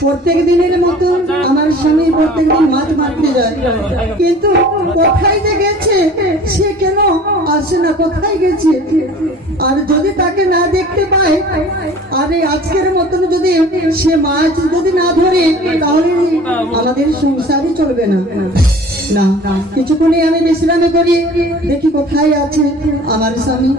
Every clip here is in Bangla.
প্রত্যেক দিনের মতো আমার স্বামী প্রত্যেক দিন মাছ মারতে যায়, কিন্তু কোথায় যে গেছে সে কেন আসে না, কোথায় গেছে? আর যদি তাকে না দেখতে পাই, আর এই আজকের মতন যদি সে মাছ যদি না ধরে, তাহলে আমাদের সংসারই চলবে না। না, কিছুক্ষণই আমি বিশ্রামে করি, দেখি কোথায় আছে আমার স্বামী।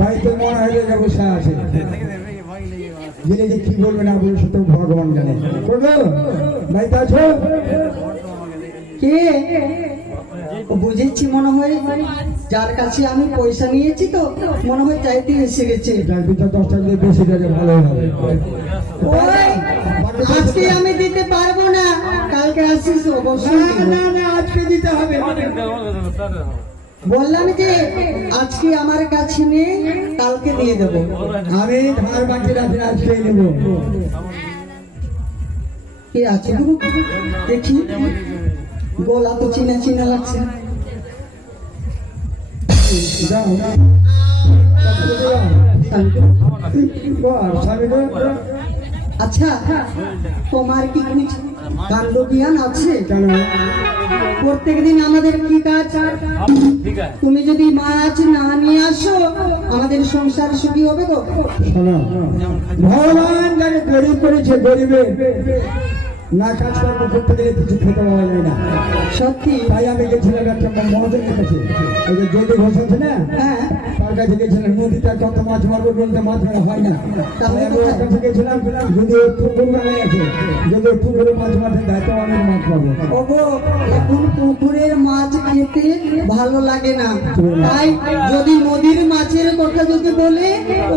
ভাই তো মনে হয় যে বসে আছে, গেলে যে কি বলবে না বলবে সেটা ভগবান জানে। ভাই তা আছো? কে? বুঝেছি, মনে হয় যার কাছে আমি পয়সা নিয়েছি, তো মনে হয় চাইতে এসে গেছে। 10টা দিয়ে বেশি গেলে ভালো হবে। ওই আজকে আমি দিতে পারবো না, কালকে আসিস অবশ্যই। না না, আজকে দিতে হবে। বললাম যে আজকে আমার কাছে নেই, কালকে দিয়ে দেবো। আমি ধার বাকি রাখি, আজকে নেবো। কে আছে গো? দেখি, গলা তো চিনা চিনা লাগছে। যাও না, আচ্ছা, তোমার কি কোনো কাণ্ড জ্ঞান আছে? কেন? প্রত্যেকদিন আমাদের কি কাজ? তুমি যদি মাছ না নিয়ে আসো, আমাদের সংসার সুখী হবে গো? শোনো, ভগবান যাকে গরিব করেছে, গরিবের না কাজ কর্ম করতে গেলে কিছু খেতে পাওয়া যায় না। সত্যি? তাই আমি গেছিলাম একটা মহাজনের কাছে, ওই যে যদি ঘোষ আছে না, হ্যাঁ, তার কাছে গেছিলাম। নদীতে কত মাছ মারবো বলতে মাছ মারা হয় না। তাই আমি ওর কাছে গেছিলাম, যদি পুকুর বানাই আছে, যদি পুকুরে মাছ মারতে দেয় তো আমি মাছ পাবো। ওগো, এখন পুকুরের মাছ খেতে ভালো লাগে না, তাই যদি নদীর মাছের কথা যদি বলে,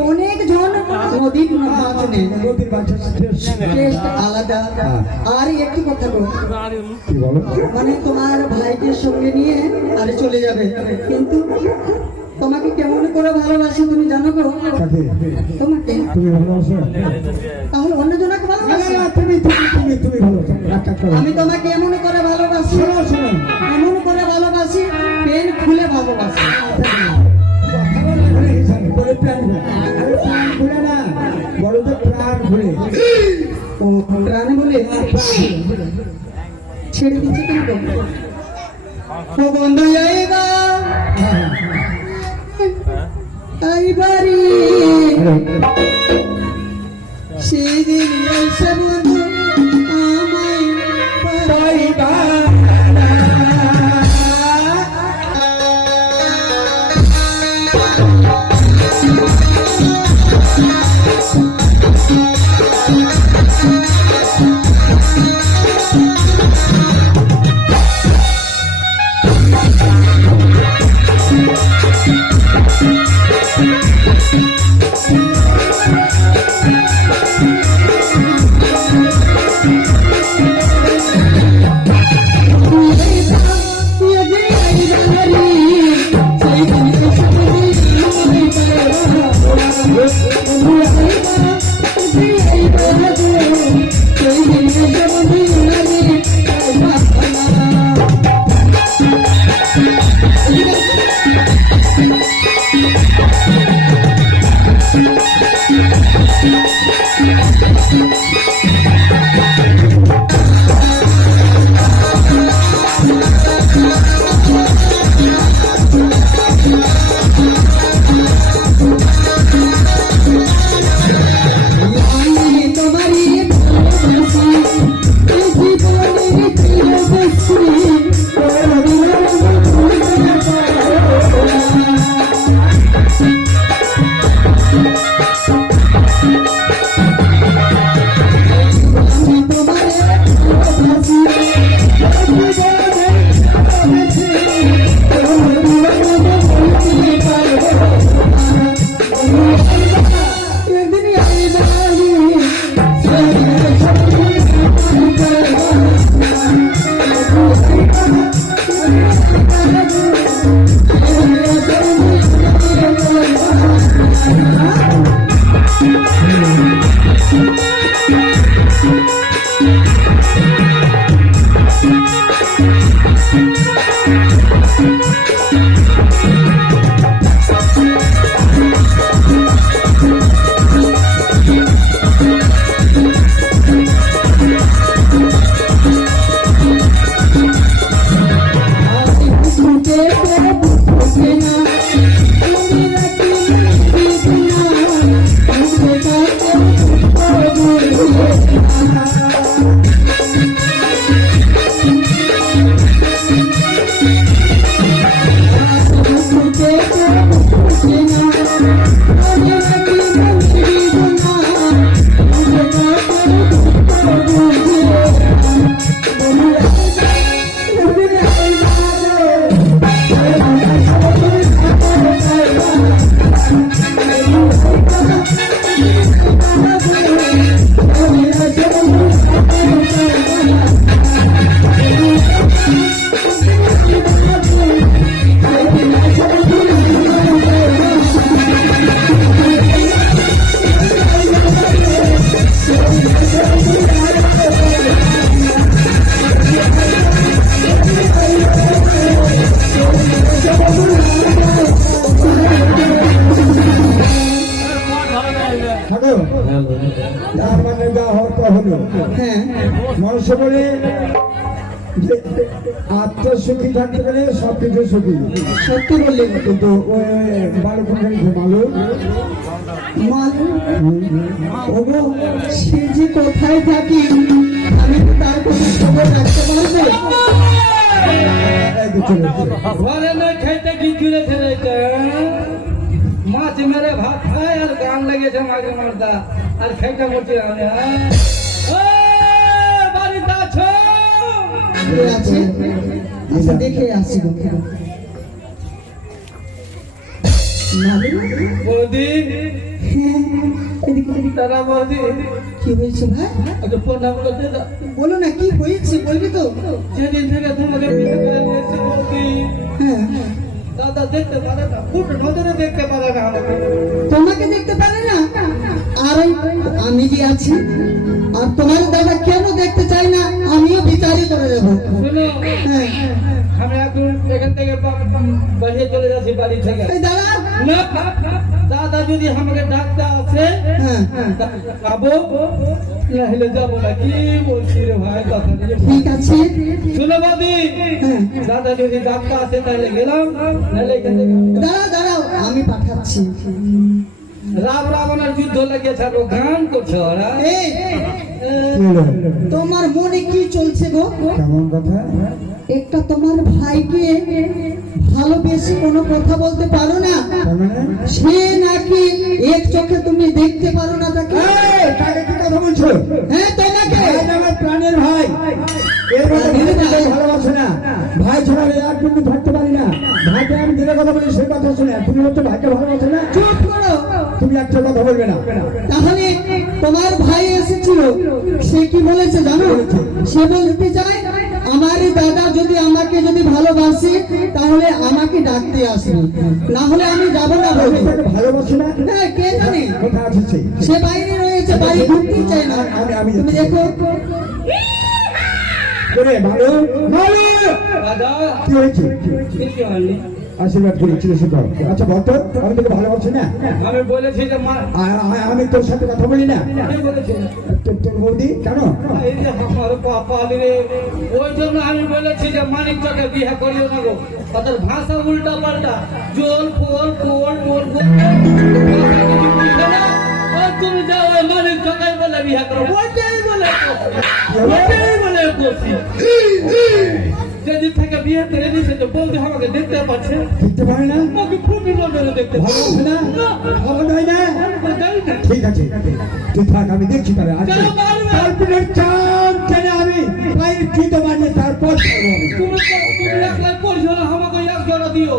অনেক জন নদীর মাছ নেই, নদীর মাছের টেস্ট আলাদা। আর একটু কথা বল, কি বলো? মানে তোমার ভাইকে সঙ্গে নিয়ে আর চলে যাবে, কিন্তু তোমাকে কেমন করে ভালোবাসি তুমি জানো গো? কাকে? তোমাকে। তুমি ভালোবাসো? তাহলে অন্যজনকে না ভালোবাসি? না, তুমি তুমি তুমি তুমি ভালোবাসো, রাগ করো। আমি তোমাকে এমন করে ভালোবাসি, শোনো শোনো, এমন করে ভালোবাসি, পেন খুলে ভালোবাসি। প্রাণ খুলে না, বড় তো প্রাণ খুলে। ও প্রাণে বলে ছেড়ে দিচ্ছে কেন গো? ও বন্ধু আইবা, আইবারি সেদিন এসে বন্ধু আমায় পাইবা। Thank you. হ্যাঁ মানুষ বলে যে আত্মসুখী থাকতে গেলে সব কিছু সুখী, সত্যি বললে কিন্তু ওই বালু কোনখানে ঘুমালো মালু ওগো সে যে কোথায় থাকি আমি তো তার কোনো খবর রাখতে পারবো? ঘরে নয় খাইতে কি চুলেছে মাছ মেরে ভাত খায় আর গান লেগেছে মাঝে মারদা আর খাইতে মরছি আমি বাড়িতে আছো কে আছে আচ্ছা দেখে আসি গো মালু বৌদি হ্যাঁ এদিকে এদিকে। তারা বৌদি কি হয়েছে ভাই আচ্ছা প্রণাম করতে দাও। বলো না কি হয়েছে বলবি তো? যেদিন থেকে তোমাকে বিয়ে করে নিয়েছি বৌদি হ্যাঁ দাদা দেখতে পারে না ফুট নজরে দেখতে পারে না আমাকে তোমাকে দেখতে পারে না আর ওই আমি যে আছি আর তোমার দাদা কেন দেখতে চাই না আমিও বিচারই করে দেবো। শুনো হ্যাঁ আমি এখন এখান থেকে বাড়িয়ে চলে যাচ্ছি বাড়ি থেকে এই দাদা না দাদা যদি আমাকে ডাকতে আসে হ্যাঁ যাবো নাহলে যাবো না কি বলছি রে ভাই কথা দিয়ে ঠিক আছে শুনো বাদি হ্যাঁ দাদা যদি ডাকতে আসে তাহলে গেলাম নাহলে এখান থেকে দাঁড়াও দাঁড়াও আমি পাঠাচ্ছি। রাম রাবণের যুদ্ধ লেগেছে আর ও গান করছে ওরা এই তোমার মনে কি চলছে গো? কেমন কথা? একটা তোমার ভাইকে ভালোবেসে কোনো কথা বলতে পারো না, তার মানে সে নাকি এক চোখে তুমি দেখতে পারো না তাকে। এই, কাকে কি কথা বলছো? হ্যাঁ তোমাকে ভাই আমার প্রাণের ভাই, এর মধ্যে ভাই ভালোবাসে না, ভাই ছাড়া আমি এক বিন্দু থাকতে পারি না। ভাইকে আমি যেটা কথা বলি সেই কথা শুনে তুমি হচ্ছে ভাইকে ভালোবাসে না, চুপ করো। তুমি একটা কথা বলবে না। তাহলে তোমার ভাই এসেছিল, সে কি বলেছে জানো? সে বলতে চায় আমার দাদা যদি আমাকে যদি ভালোবাসে তাহলে আমাকে ডাকতে আসবে, না হলে আমি যাবো না বলে। তাকে ভালোবাসে না, হ্যাঁ কে জানে, কোথায় আছে সে? সে বাইরে রয়েছে, বাড়ি ঢুকতেই চায় না। আমি তুমি দেখো করে ভালো ভালো দাদা কি হয়েছে? কিছু হয়নি আশীর্বাদ করি ছিল সে কর। আচ্ছা বল তো, আমি তোকে ভালোবাসি না? আমি বলেছি যে মা আমি তোর সাথে কথা বলি না? কি বলেছি তোর বৌদি কেন? এই যে আমার বাবা রে ওই জন্য আমি বলেছি যে মানিক চকে বিয়ে করিও না গো তাদের ভাষা উল্টা পাল্টা জোল পোল পোল মোল তুমি যাও ওই মানিক চকে বলে বিয়ে করো ওইটাই বলে বসি যেদিন থেকে বিয়ে করে দিয়েছে তো বলতে আমাকে দেখতে পাচ্ছে দেখতে পারে না, আমাকে ফুটি নজরে দেখতে ভালোবাসে না, খাওয়া দেয় না। পাচ্ছে ঠিক আছে তুই থাক, আমি দেখছি তাহলে আজকে কেন মারবে? তারপরে চাপ টেনে আমি পায়ের জুতো মারলে তারপর ছাড়বো আমি। তুমি একলাই পড়ছো না আমাকে এক জোড়া দিও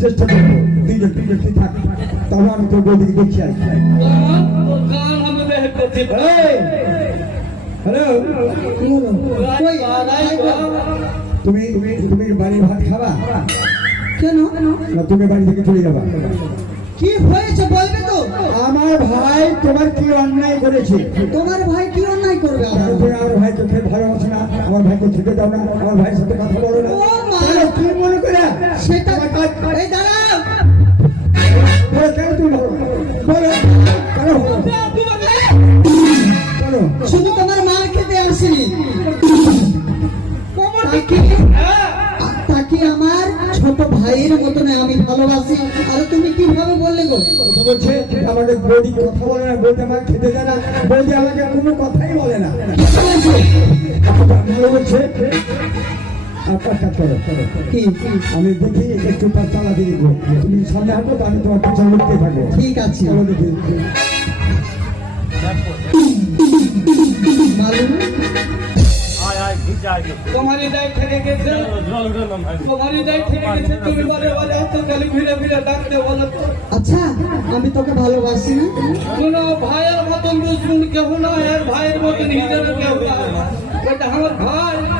চেষ্টা করবো দুইজন তুই থাক, তাহলে আমি তোর বৌদিকে দেখছি আর গান আমি বের করছি হ্যালো, কি হলো? কই? তুমি তুমি বাড়ির ভাত খাবা কেন? না তুমি বাড়ি থেকে চলে যাবা? কি হয়েছে বলবে তো? আমার ভাই তোমার কি অন্যায় করেছে? তোমার ভাই কি অন্যায় করবে আবার? তুমি আমার ভাইকে ফের ভালোবাসো না, আমার ভাইকে ছুটে দাও না, আমার ভাইয়ের সাথে কথা বলো না, ও মা! তাহলে কি মনে করে সেটা তোমার কাজ- এই দাঁড়াও, বলো, কেন তুমি ভালো বলো, কেন ভালো? বলো শুধু তোমার মার খেতে আসেনি, তাকে আমার ছোট ভাইয়ের মতন আমি ভালোবাসি। আর তুমি কিভাবে বললে গো? তো বলছে আমাকে বৌদি কথা বলে না, বৌদি আমার খেতে যায় না, বৌদি আমাকে কোনো কথাই বলে না। কি বলছো? ভালো বলছে কাজ করো করো। কি? আমি দেখি একটু তার চালাতে দিব, তুমি সামনে হাঁটো, আমি তোমার পিছনে লুকিয়ে থাকবো। ঠিক আছে চলো দেখি। মালু, তোমারই দায় থেকে গেছে তোমারই দায় থেকে গেছে তুমি বলে বলে এত খালি ফিরে ফিরে ডাকতে বলো তো আচ্ছা আমি তোকে ভালোবাসি না? শুনো ভাইয়ের মতন দুশ্মন কেউ না এর ভাইয়ের মতন হিসেবে কেউ না এটা আমার ভাই না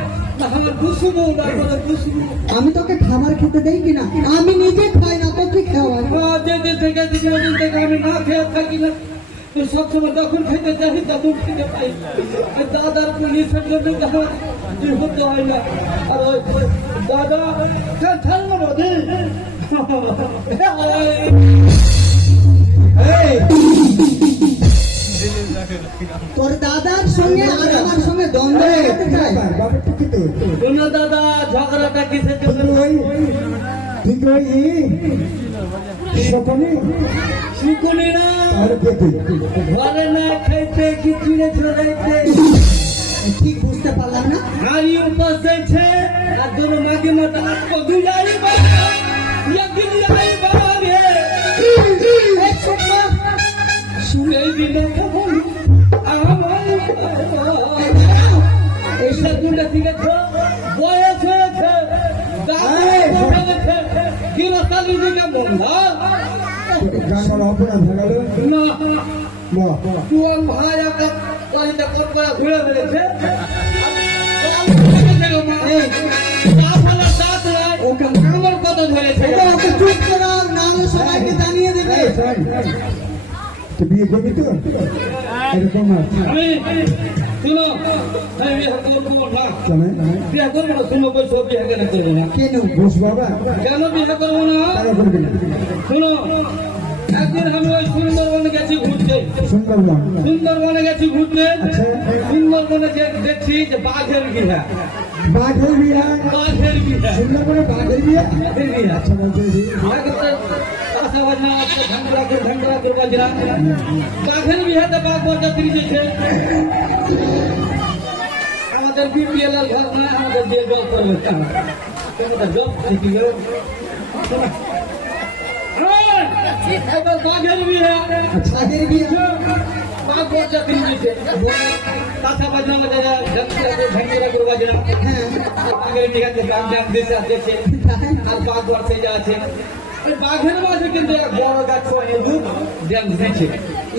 আমার দুশ্মন না কোনো দুশ্মন আমি তোকে খাবার খেতে দেই কিনা? আমি নিজে খাই না, তোকে খাওয়াই। যেদিন থেকে দিন থেকে আমি না খেয়ে থাকি না সবসময় যখন খেতে চাই তখন খেতে পাই আর দাদার পুলিশের জন্য তখন হতে হয় না আর ওই দাদা ছাড়লো বোধে এই, তোর দাদার সঙ্গে আর আমার সঙ্গে দ্বন্দ্ব লাগাতে চায়। বাবা কি তো শোনো দাদা, ঝগড়াটা কিসের জন্য? তুই তো সপনে শুকুনি না, আর পেতে ঘরে না খাইতে কি চিড়ে চড়াইতে ঠিক বুঝতে পারলাম না। নারী উপাস দিয়েছে আর দুনো মাকে মতো দুলাই বাবা একদিন লাই বাবা রে এই ছোট মা, শুনে এই দিনে কেমন আমার এই সাধুটা ঠিক আছে, বয়স হয়েছে, দাঁত হয়েছে, গিলাসালি দিকে মন্দা গান অপরাধ হয়ে গেল না বাহ তুই ভাই একটা কলিটা কট করা ঘুরে বেড়েছে আমার কথা ধরেছে ওকে ওকে চুপ করাও, নাহলে সবাইকে জানিয়ে দেবে। তো বিয়ে করবি তো এরকম আছে আমি শুনো আমি বিয়ে করবো না জানে বিয়ে করবো না শুনো বলছো বিয়ে কেন করবো না কেন? বস বাবা কেন বিয়ে করবো না তারা করবি না শুনো একদিন আমি ওই সুন্দরবনে গেছি ঘুরতে সুন্দরবন সুন্দরবনে গেছি ঘুরতে সুন্দরবনে দেখছি যে বাঘের বিহা বাঘের বিয়া বাঘের বিহা সুন্দরবনে বাঘের বিয়া বাঘের বিহা আচ্ছা বলতে বাঘের বিহাতে বাঘ বরযাত্রী যেছে আমাদের বিপিএল ঘর না আমাদের বিয়ে জল করবে জব থেকে গেল এবার বাঘের বিহা তাদের বিয়ে বাঘ বরযাত্রী যেছে কাঁচা বাজনা ঝাঙ্গিরা করে বাজনা হ্যাঁ বাঘের বিহাতে বাঘ ডাক দিয়েছে আর দেখছে আর বাঘ বর্ষে যা আছে এই বাঘের মাঝে কিন্তু এক বড় গাছ ইঁদুর ড্যাম দিয়েছে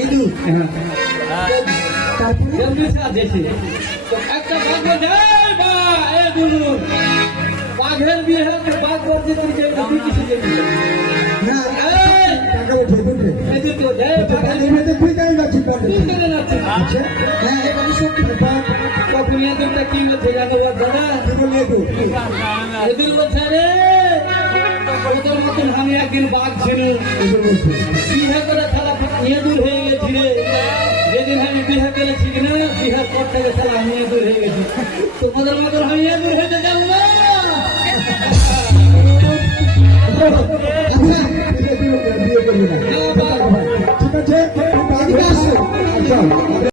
ইঁদুর। হ্যাঁ তারপরে ড্যাম দিয়েছে আর দিয়েছে তো একটা বাঘ বলছে এই বা এ দুলু বাঘের বিয়ে বাঘ বলছে তুই কিছু দেখবি না, এই টাকা উঠে উঠে এদিকে তো এই বাঘের বাঘের মেয়েদের তুই কেন যাচ্ছিস তুই কেন নাচছিস? আচ্ছা হ্যাঁ এটা আমি সত্যি কথা। তখন এদিকটা কি বলছে জানো ওর দাদা তুই বলে একটু এদিক বলছে রে ওদের মতন আমি একদিন বাঘ ছিল বিহা করে খেলা ইঁদুর হয়ে গেছি রে যেদিন আমি বিহা করেছি কিনা বিহার পর থেকে খেলা আমি ইঁদুর হয়ে গেছি তোমাদের মতন আমি ইঁদুর হয়ে যাবো না